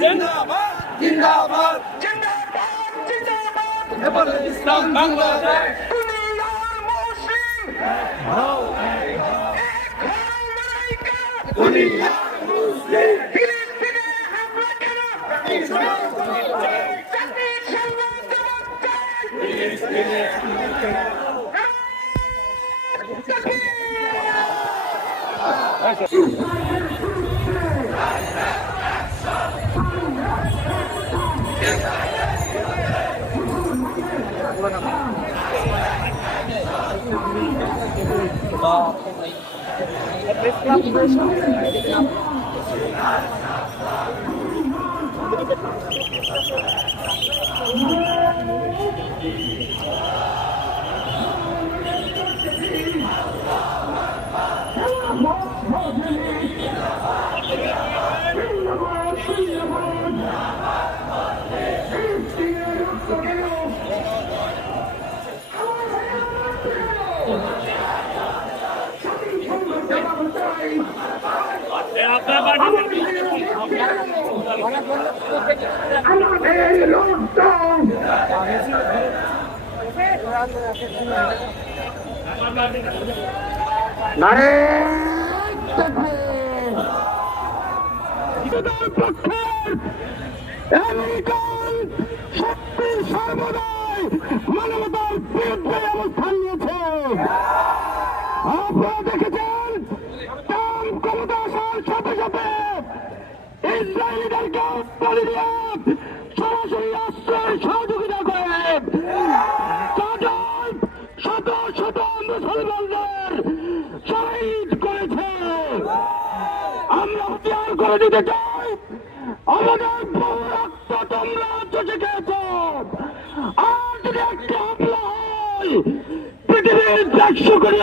जिंदाबाद जिंदाबाद जिंदाबाद जिंदाबाद नेपाल पाकिस्तान बांग्लादेश दुनिया मुस्लिम एक अमेरिका दुनिया मुस्लिम फिलिस्तीन हमला करा इस्राइल को जय जय फिलिस्तीन हमला करा জবাব চাই। আমেরিকান শক্তি সর্বদাই মানবতার বিরুদ্ধে অবস্থান নিয়েছে। আপনারা ইসরায়েলিদেরকে উত্তর দিয়ে সরাসরি করে। শহীদ করেছে। আমরা উদ্ধার করে দিতে চাই। আমাদের বহু রক্ত তোমরা চষে খেয়েছ আর যদি একটা হামলা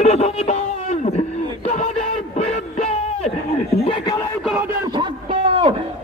মুসলমান তোমাদের বিরুদ্ধে তোমাদের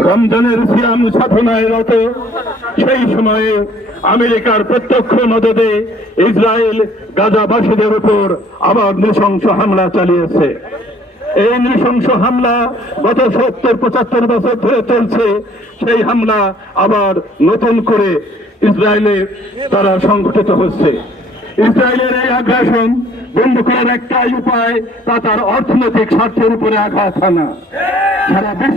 রমজানের সিয়াম সাধনায় রত। সেই সময়ে আমেরিকার প্রত্যক্ষ মদদে ইসরায়েল গাজাবাসীদের উপর আবার নৃশংস হামলা চালিয়েছে। এই নৃশংস হামলা গত সত্তর, পঁচাত্তর বছর ধরে চলছে। সেই হামলা আবার নতুন করে ইসরায়েলে তারা সংঘটিত হচ্ছে। ইসরায়েলের এই আগ্রাসন বন্ধ করার একটাই উপায়, তা তার অর্থনৈতিক স্বার্থের উপরে আঘাত হানা। সারা